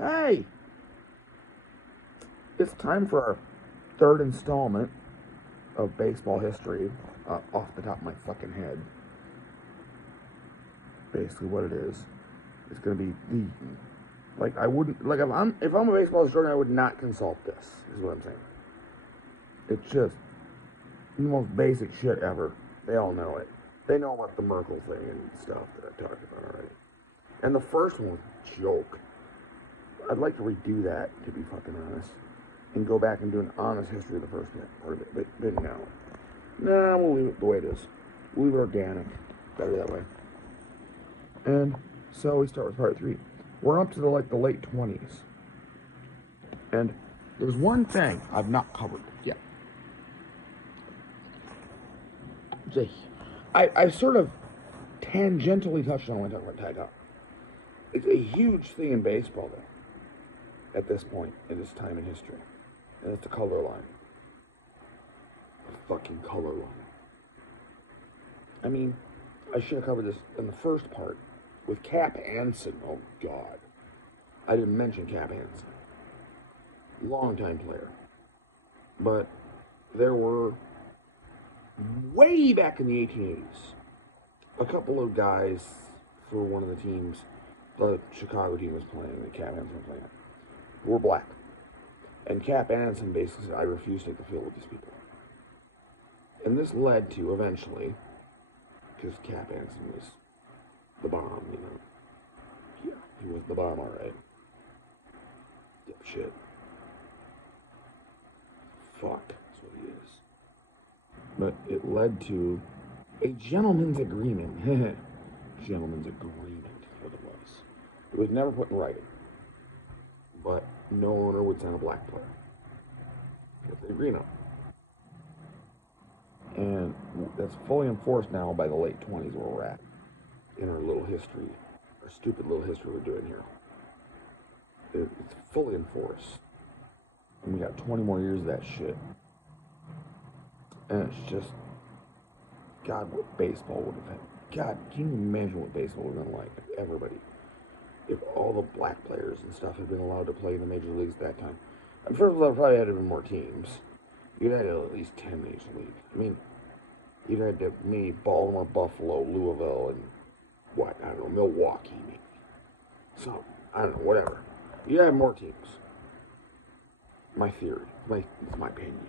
Hey, it's time for our third installment of baseball history. Off the top of my fucking head, basically what it is, it's gonna be the like I wouldn't like if I'm a baseball historian, I would not consult this. Is what I'm saying. It's just the most basic shit ever. They all know it. They know about the Merkel thing and stuff that I've talked about already. And the first one was a joke. I'd like to redo that, to be fucking honest, and go back and do an honest history of the first part of it. But no. Nah, we'll leave it the way it is. We'll leave it organic. Better that way. And so we start with part 3. We're up to the late 20s. And there's one thing I've not covered yet. I sort of tangentially touched on when I talk about Ty Cobb. It's a huge thing in baseball, though, at this point, in this time in history. And it's the color line. The fucking color line. I mean, I should have covered this in the first part with Cap Anson. Oh, God. I didn't mention Cap Anson. Longtime player. But there were, way back in the 1880s, a couple of guys for one of the teams the Chicago team was playing, the Cap Anson was playing, were black. And Cap Anson basically said, I refuse to take the field with these people. And this led to, eventually, because Cap Anson was the bomb, you know. Yeah, he was the bomb, alright. Dipshit. Fuck, that's what he is. But it led to a gentleman's agreement. Gentleman's agreement, what it was. It was never put in writing. But no owner would sign a black player. With the agreement. And that's fully enforced now by the late 20s where we're at. In our little history. Our stupid little history we're doing here. It's fully enforced. And we got 20 more years of that shit. And it's just, God, what baseball would have been. God, can you imagine what baseball would have been like if everybody, if all the black players and stuff had been allowed to play in the major leagues at that time? And first of all, there probably had to have been more teams. You'd have had at least 10 major leagues. I mean, you'd have had to have maybe Baltimore, Buffalo, Louisville, and what, I don't know, Milwaukee, maybe. So, I don't know, whatever. You'd have more teams. My theory. It's my opinion.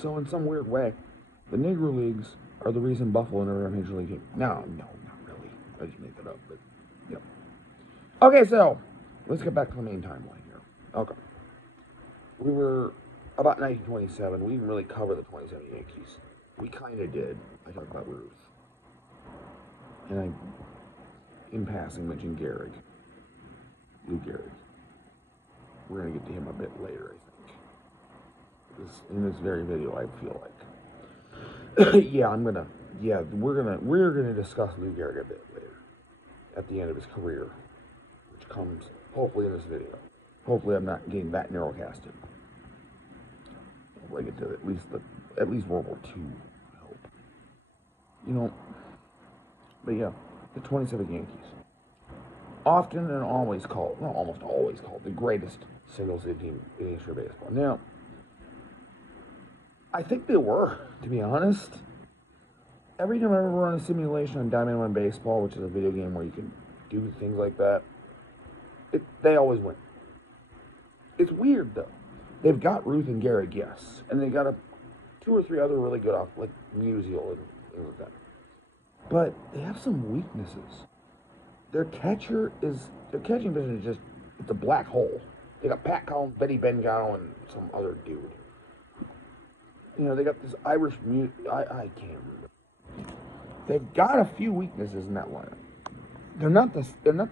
So in some weird way, the Negro Leagues are the reason Buffalo never had a major league team. No, not really. I just made that up, but yep. Okay, so let's get back to the main timeline here. Okay. We were about 1927. We didn't really cover the 27 Yankees. We kind of did. I talked about Ruth. And I, in passing, mentioned Gehrig. Lou Gehrig. We're going to get to him a bit later, I think. In this very video, I feel like. We're gonna discuss Lou Gehrig a bit later. At the end of his career. Which comes, hopefully, in this video. Hopefully I'm not getting that narrowcasted. Hopefully I get to at least World War II, I hope. You know, but yeah, the 27 Yankees. Often and always called, well, almost always called, the greatest single-city team in the history of baseball. Now, I think they were, to be honest. Every time I ever run a simulation on Diamond One Baseball, which is a video game where you can do things like that, they always win. It's weird, though. They've got Ruth and Gehrig, yes. And they got 2 or 3 other really good off, like Musial and things like that. But they have some weaknesses. Their catching position is just, it's a black hole. They got Pat Collins, Betty Bengano, and some other dude. You know, they got this Irish I can't remember. They've got a few weaknesses in that lineup. They're not the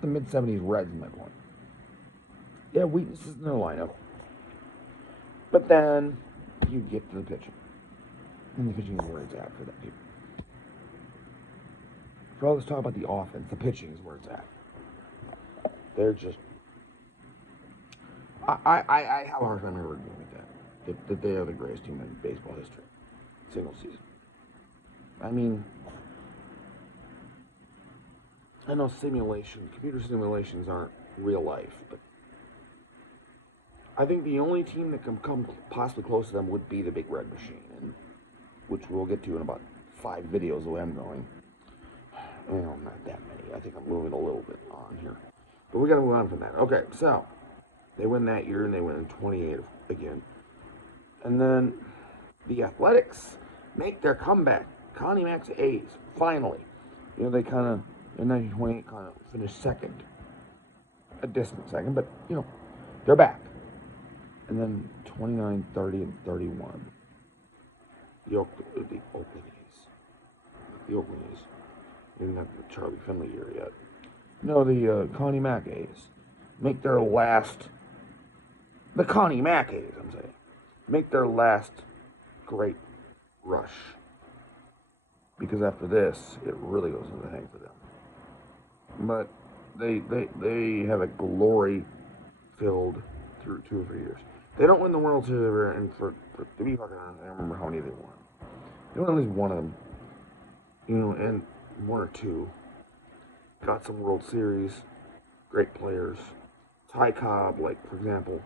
mid-70s Reds, in my point. They have weaknesses in their lineup. But then you get to the pitching. And the pitching is where it's at for that people. For all this talk about the offense, the pitching is where it's at. They're just, I have a hard time ever agreeing with that. That they are the greatest team in baseball history. Single season. I mean, I know computer simulations aren't real life, but I think the only team that can come possibly close to them would be the Big Red Machine, and which we'll get to in about 5 videos the way I'm going. Well, not that many. I think I'm moving a little bit on here. But we got to move on from that. Okay, so they win that year, and they win in 28 again. And then the Athletics make their comeback. Connie Mack's A's, finally. You know, they kind of, in 1928, kind of finished second. A distant second, but, you know, they're back. And then 29, 30, and 31. The Oakland A's. The Oakland A's. Maybe not the Charlie Finley year yet. No, the Connie Mack A's make their last. The Connie Mack A's, I'm saying, make their last great rush. Because after this, it really goes into the hang for them. But they have a glory-filled through 2 or 3 years. They don't win the World Series every year, and for to be fucking honest, I don't remember how many they won. They won at least one of them, you know, and 1 or 2. Got some World Series, great players. Ty Cobb, like, for example,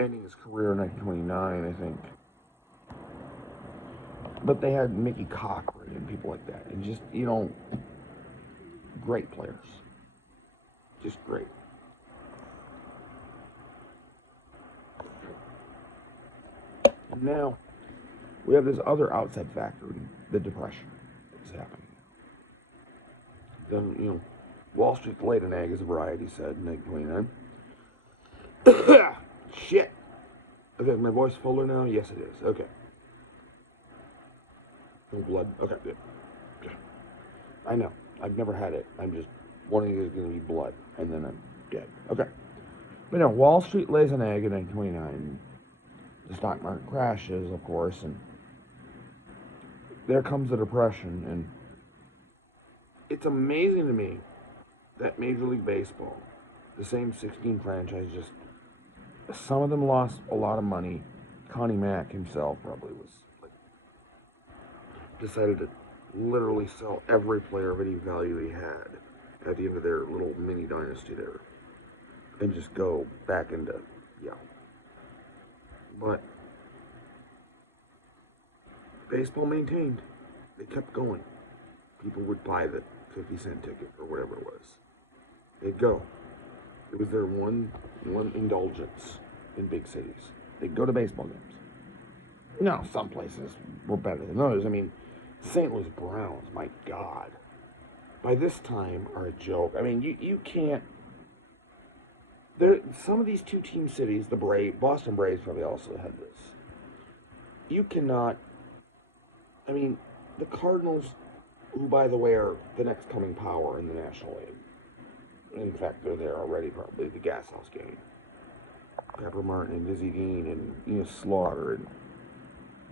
ending his career in 1929, I think. But they had Mickey Cochran and people like that, and just, you know, great players. Just great. And now, we have this other outside factor, the Depression that's happening. Then, you know, Wall Street laid an egg, as Variety said in 1929. Shit. Okay, is my voice fuller now? Yes, it is. Okay. No blood. Okay, good. I know. I've never had it. I'm just wondering if it's going to be blood, and then I'm dead. Okay. But no, Wall Street lays an egg in 1929. The stock market crashes, of course, and there comes the Depression, and it's amazing to me that Major League Baseball, the same 16 franchises, some of them lost a lot of money. Connie Mack himself probably was like, decided to literally sell every player of any value he had at the end of their little mini dynasty there, and just go back into, yeah. But baseball maintained. They kept going. People would buy the 50-cent ticket or whatever it was. They'd go. It was their one indulgence in big cities. They'd go to baseball games. Now, some places were better than others. I mean, St. Louis Browns, my God, by this time are a joke. I mean, you can't. Some of these 2-team cities, the Boston Braves probably also had this. You cannot. I mean, the Cardinals, who, by the way, are the next coming power in the National League. In fact, they're there already, probably, the Gas House game. Pepper Martin and Dizzy Dean and Enos Slaughter and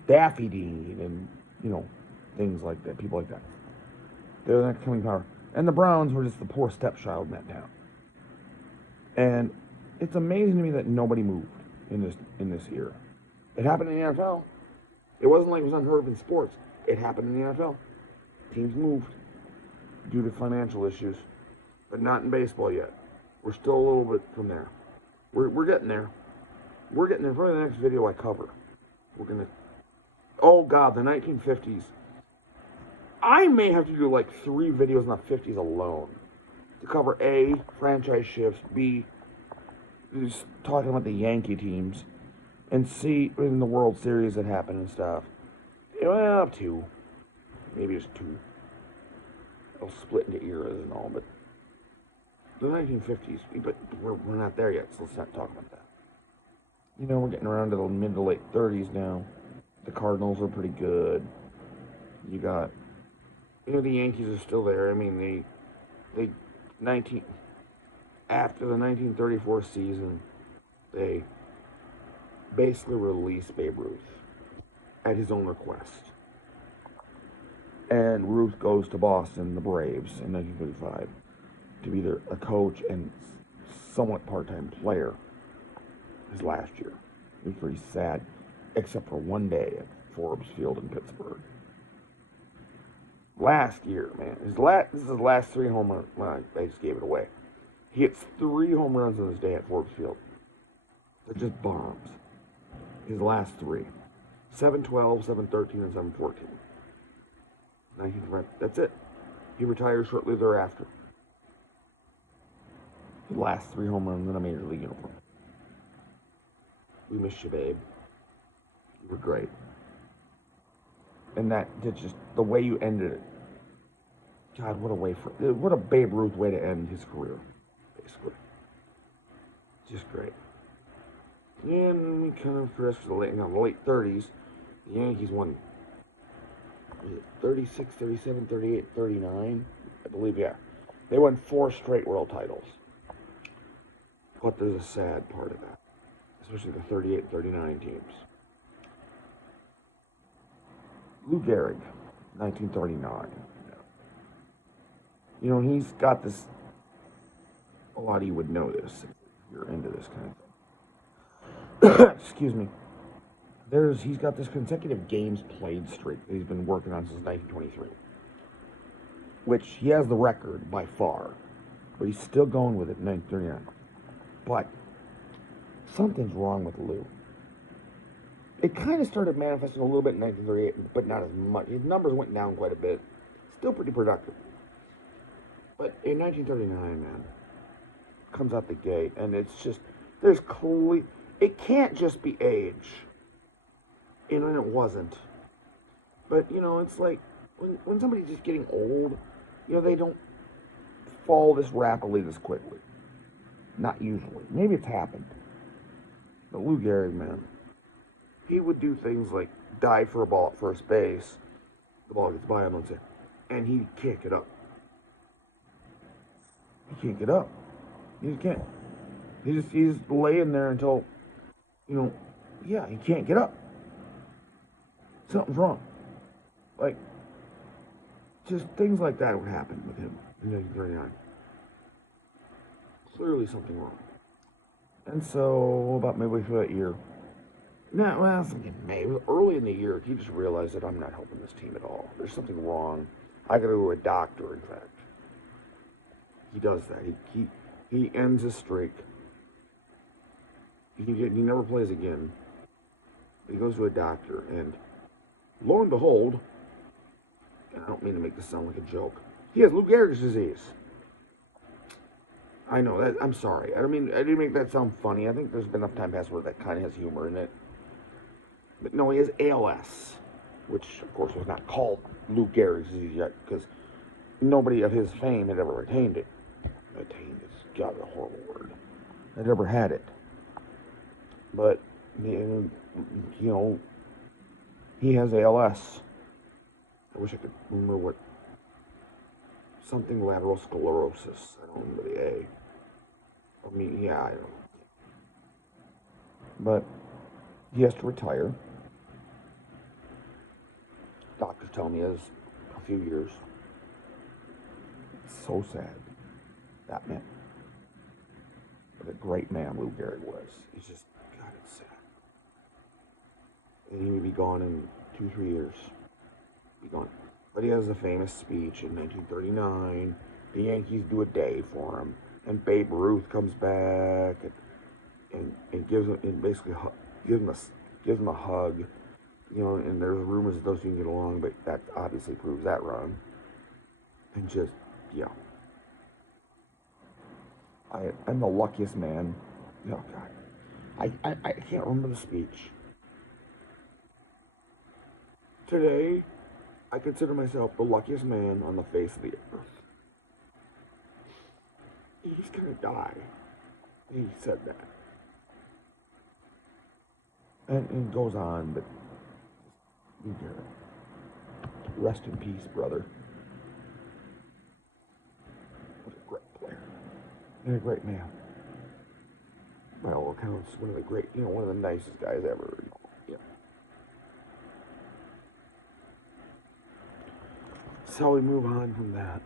Daffy Dean and, you know, things like that, people like that. They're the next coming power. And the Browns were just the poor stepchild in that town. And it's amazing to me that nobody moved in this era. It happened in the NFL. It wasn't like it was unheard of in sports. It happened in the NFL. Teams moved due to financial issues, but not in baseball yet. We're still a little bit from there. We're getting there. We're getting there. For the next video I cover, we're gonna. Oh God, the 1950s. I may have to do like 3 videos in the 50s alone to cover A, franchise shifts, B, just talking about the Yankee teams, and C, in the World Series that happened and stuff. Well, 2. Maybe it's 2. It'll split into eras and all, but the 1950s, but we're not there yet, so let's not talk about that. You know, we're getting around to the mid to late 30s now. The Cardinals are pretty good. You got, you know, the Yankees are still there. I mean, after the 1934 season, they basically released Babe Ruth at his own request. And Ruth goes to Boston, the Braves, in 1935, to be a coach and somewhat part-time player his last year. It was pretty sad, except for one day at Forbes Field in Pittsburgh. Last year, man. This is his last 3 home runs. Well, I just gave it away. He hits 3 home runs on his day at Forbes Field. They're just bombs. His last 3. 7-12, 7-13, and 7-14. 19, that's it. He retired shortly thereafter. The last 3 home runs in a major league uniform. We miss you, babe. You were great. And that's just the way you ended it. God, what a Babe Ruth way to end his career, basically. Just great. And we kind of progressed to the late 30s. The Yankees won 36, 37, 38, 39. I believe, yeah. They won 4 straight world titles. But there's a sad part of that, especially the 38 and 39 teams. Lou Gehrig, 1939. You know, he's got this. A lot of you would know this if you're into this kind of thing. Excuse me. He's got this consecutive games played streak that he's been working on since 1923, which he has the record by far, but he's still going with it in 1939. But something's wrong with Lou. It kind of started manifesting a little bit in 1938, but not as much. His numbers went down quite a bit. Still pretty productive. But in 1939, man, comes out the gate, and it's just, it can't just be age. And it wasn't. But, you know, it's like, when somebody's just getting old, you know, they don't fall this rapidly, this quickly. Not usually. Maybe it's happened. But Lou Gehrig, man, he would do things like dive for a ball at first base. The ball gets by him, let's say, and he can't get up. He can't get up. He just can't. He's laying there until, you know, yeah, he can't get up. Something's wrong. Like, just things like that would happen with him in 1939. Clearly something wrong. And so, about midway through that year, I was thinking maybe early in the year, he just realized that I'm not helping this team at all. There's something wrong. I gotta go to a doctor, in fact. He does that. He ends his streak. He never plays again. He goes to a doctor, and lo and behold, and I don't mean to make this sound like a joke, he has Lou Gehrig's disease. I know that. I'm sorry. I didn't make that sound funny. I think there's been enough time passed where that kind of has humor in it. But no, he has ALS, which of course was not called Lou Gehrig's disease yet, because nobody of his fame had ever attained it. Attained is God, a horrible word. Had ever had it. But you know, he has ALS. I wish I could remember what. Something lateral sclerosis. I don't remember the A. I mean, yeah, I don't know. But he has to retire. Doctors tell me it's a few years. It's so sad. That man. What a great man Lou Gehrig was. It's just, God, it's sad. And he would be gone in 2-3 years. Be gone. But he has a famous speech in 1939. The Yankees do a day for him, and Babe Ruth comes back and gives him gives him a hug. You know, and there's rumors that those two can get along, but that obviously proves that wrong. And just, yeah. I'm the luckiest man. Oh God, I can't remember the speech. Today, I consider myself the luckiest man on the face of the earth. He's gonna die. He said that. And it goes on, but rest in peace, brother. What a great player. And a great man. By all accounts, one of the nicest guys ever. Yeah. So we move on from that.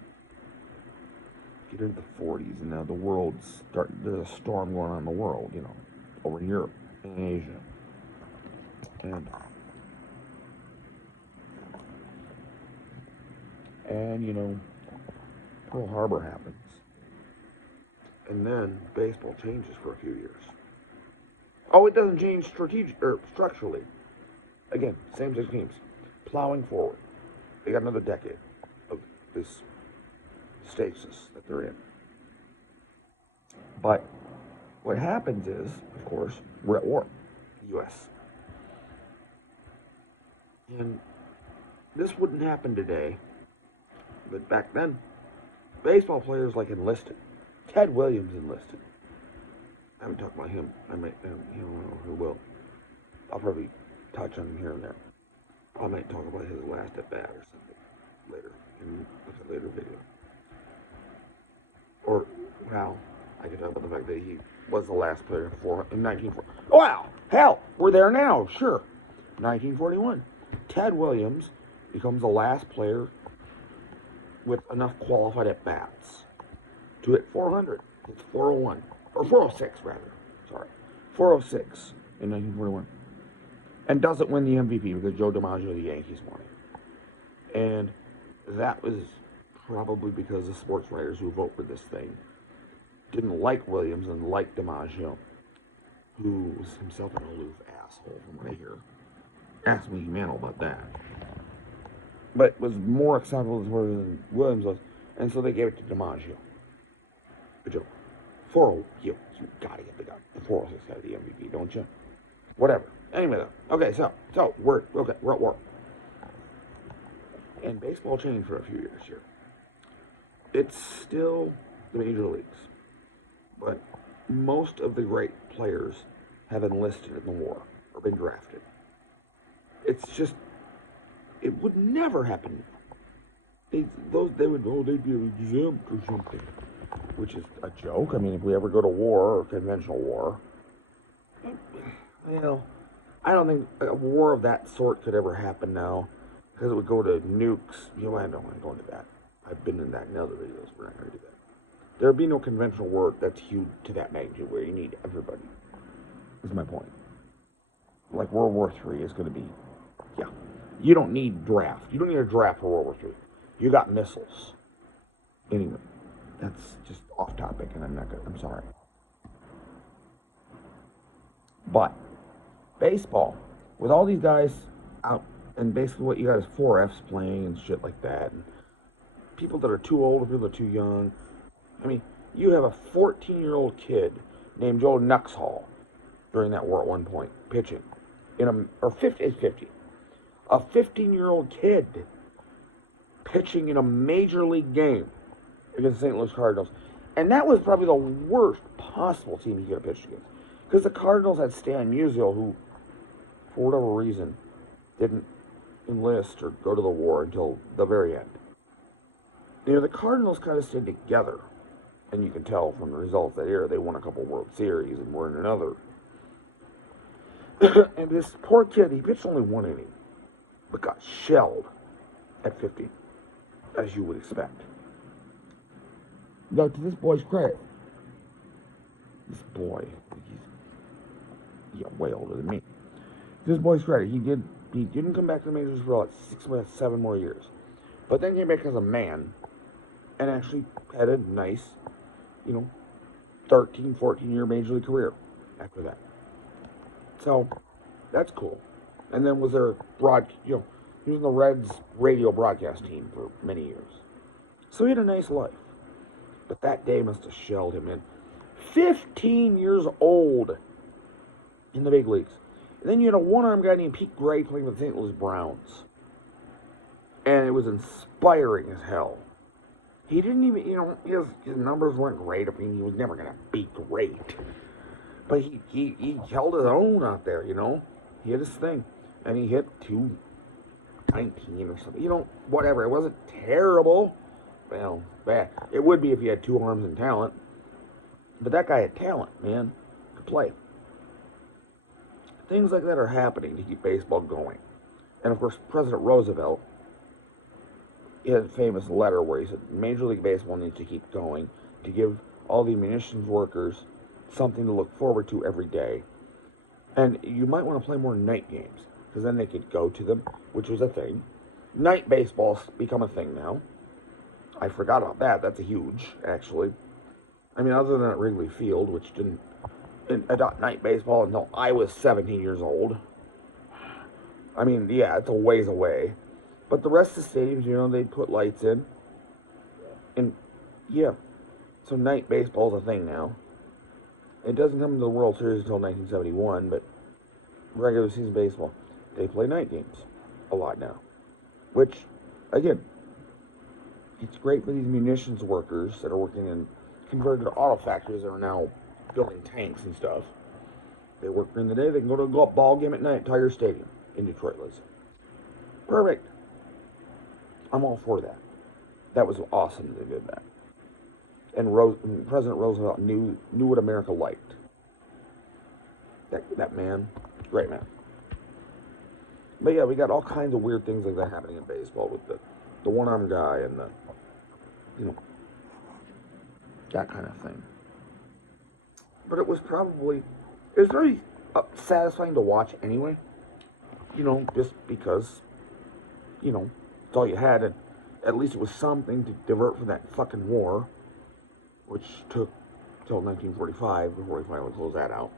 Get into the 40s, and now there's a storm going on in the world, over in Europe and Asia. And, Pearl Harbor happens. And then baseball changes for a few years. Oh, it doesn't change structurally. Again, same-sex teams. Plowing forward. They got another decade of this stasis that they're in. But what happens is, of course, we're at war. The U.S. And this wouldn't happen today. But back then, baseball players enlisted. Ted Williams enlisted. I haven't talked about him. I might, who will. I'll probably touch on him here and there. I might talk about his last at bat or something later in a later video. Or, well, I could talk about the fact that he was the last player in 1940. Wow, hell, we're there now, sure. 1941. Ted Williams becomes the last player with enough qualified at bats to hit 400. It's 401. Or 406, rather. Sorry. 406 in 1941. And doesn't win the MVP because Joe DiMaggio of the Yankees won it. And that was probably because the sports writers who vote for this thing didn't like Williams and liked DiMaggio, who was himself an aloof asshole from what I hear. Ask me, man, about that. But was more acceptable than Williams was, and so they gave it to DiMaggio. Good joke. 40, you gotta get the guy. The 406 guy, the MVP, don't you? Whatever. Anyway, though. Okay, so we're at war. And baseball changed for a few years here. It's still the major leagues, but most of the great players have enlisted in the war or been drafted. It's just, it would never happen. They'd be exempt or something, which is a joke. I mean, if we ever go to war or conventional war, I don't think a war of that sort could ever happen now, because it would go to nukes. I don't want to go into that. I've been in that in other videos. We're not going to do that. There would be no conventional war that's huge to that magnitude where you need everybody. Is my point. Like World War III is going to be, yeah. You don't need draft. You don't need a draft for World War III. You got missiles. Anyway, that's just off topic, and I'm sorry. But baseball, with all these guys out, and basically what you got is 4Fs playing and shit like that, and people that are too old or people that are too young. I mean, you have a 14-year-old kid named Joe Nuxhall during that war at one point, pitching. A 50. A 15-year-old kid pitching in a major league game against the St. Louis Cardinals. And that was probably the worst possible team he could have pitched against. Because the Cardinals had Stan Musial, who, for whatever reason, didn't enlist or go to the war until the very end. The Cardinals kind of stayed together. And you can tell from the results that year, they won a couple World Series and were in another. And this poor kid, he pitched only one inning, but got shelled at 50, as you would expect. Now, to this boy's credit, this boy, he's way older than me. To this boy's credit, he didn't come back to the majors for about 7 more years, but then came back as a man, and actually had a nice, 13, 14-year major league career after that. So, that's cool. And then was there he was in the Reds radio broadcast team for many years. So he had a nice life. But that day must have shelled him in. 15 years old in the big leagues. And then you had a one-arm guy named Pete Gray playing with the St. Louis Browns. And it was inspiring as hell. He didn't even, his numbers weren't great. I mean, he was never going to be great. But he held his own out there, He had his thing. And he hit 219 or something. Whatever. It wasn't terrible. Well, bad. It would be if he had 2 arms and talent. But that guy had talent, man. Could play. Things like that are happening to keep baseball going. And, of course, President Roosevelt, he had a famous letter where he said Major League Baseball needs to keep going to give all the munitions workers something to look forward to every day. And you might want to play more night games, because then they could go to them, which was a thing. Night baseball's become a thing now. I forgot about that. That's a huge, actually. I mean, other than at Wrigley Field, which didn't adopt night baseball until I was 17 years old. I mean, yeah, it's a ways away. But the rest of the stadiums, they put lights in. And, yeah. So night baseball's a thing now. It doesn't come to the World Series until 1971, but regular season baseball, they play night games a lot now. Which, again, it's great for these munitions workers that are working in converted auto factories that are now building tanks and stuff. They work during the day, they can go to a ball game at night at Tiger Stadium in Detroit, listen. Perfect. I'm all for that. That was awesome they did that. And President Roosevelt knew what America liked. That man, great man. But yeah, we got all kinds of weird things like that happening in baseball with the one-arm guy and that kind of thing. But it was very satisfying to watch anyway. Just because, it's all you had, and at least it was something to divert from that fucking war, which took till 1945 before we finally closed that out.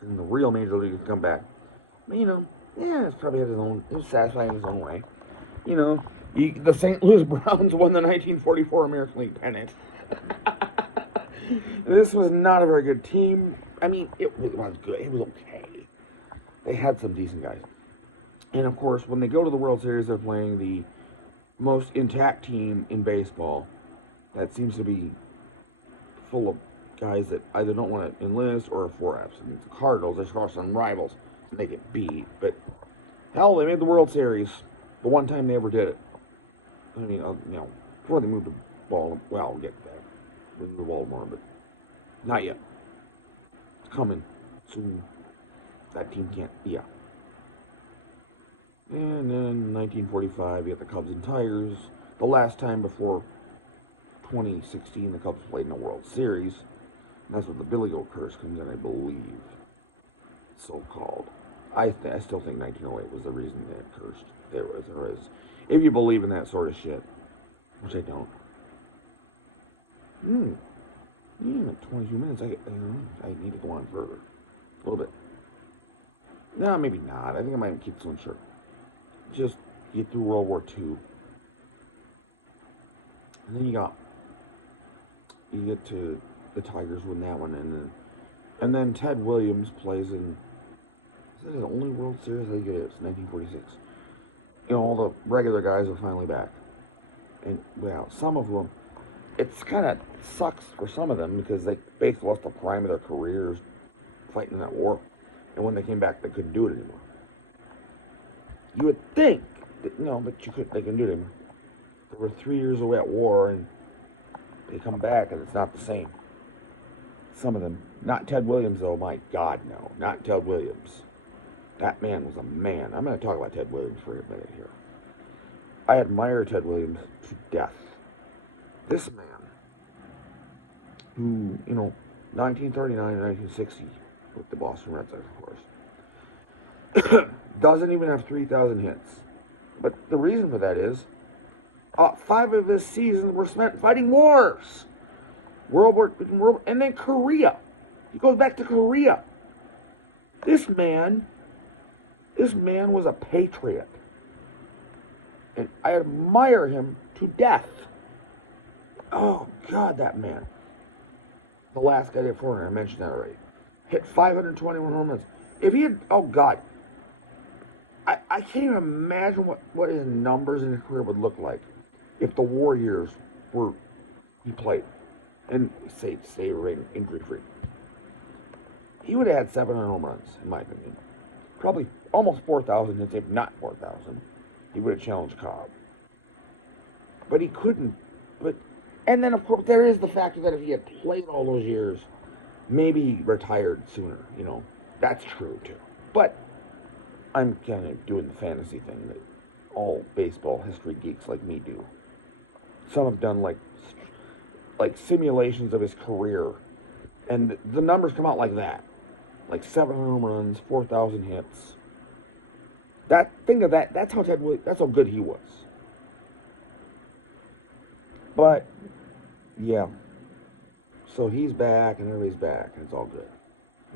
And the real Major League had come back. But, it's probably it was satisfying in its own way. The St. Louis Browns won the 1944 American League pennant. This was not a very good team. I mean, it was good. It was okay. They had some decent guys. And, of course, when they go to the World Series, they're playing the most intact team in baseball that seems to be full of guys that either don't want to enlist or are 4Fs. And the Cardinals, they score some rivals and they get beat. But, hell, they made the World Series the one time they ever did it. I mean, before they moved to Baltimore. Well, we'll get that. Moved to Baltimore, but not yet. It's coming soon. That team can't, yeah. And then 1945, you got the Cubs and Tigers. The last time before 2016, the Cubs played in the World Series. And that's where the Billy Goat curse comes in, I believe. So-called. I still think 1908 was the reason they had cursed. There is. If you believe in that sort of shit. Which I don't. 22 minutes. I need to go on further. A little bit. No, maybe not. I think I might keep this one short. Just get through World War II. And then you get to the Tigers win that one, and then Ted Williams plays in, is that his only World Series? I think it is, 1946. All the regular guys are finally back. And, well, some of them, it's kind of sucks for some of them because they basically lost the prime of their careers fighting in that war. And when they came back, they couldn't do it anymore. You would think, but they couldn't do it anymore. They were 3 years away at war, and they come back, and it's not the same. Some of them. Not Ted Williams, though. My God, no. Not Ted Williams. That man was a man. I'm going to talk about Ted Williams for a minute here. I admire Ted Williams to death. This man, who, 1939 and 1960, with the Boston Red Sox, of course, doesn't even have 3,000 hits. But the reason for that is, 5 of his seasons were spent fighting wars. World War, and then Korea. He goes back to Korea. This man was a patriot. And I admire him to death. Oh, God, that man. The last guy did 400, I mentioned that already. Hit 521 home runs. If he had, oh, God. I can't even imagine what his numbers in his career would look like if the war years he played. And say injury-free. He would have had 700 home runs, in my opinion. Probably almost 4,000 hits, if not 4,000. He would have challenged Cobb. But he couldn't. And then, of course, there is the factor that if he had played all those years, maybe he retired sooner, That's true, too. But I'm kind of doing the fantasy thing that all baseball history geeks like me do. Some have done, like simulations of his career. And the numbers come out like that. Like 7 home runs, 4,000 hits. Think of that. That's how good he was. But, yeah. So he's back and everybody's back and it's all good.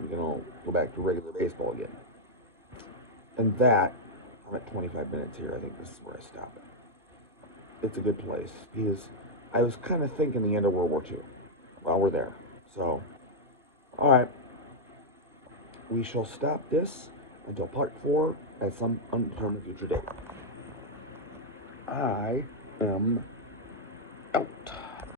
We can all go back to regular baseball again. And that, I'm at 25 minutes here. I think this is where I stop it. It's a good place. I was kind of thinking the end of World War II while we're there. So, all right. We shall stop this until part 4 at some undetermined future date. I am out.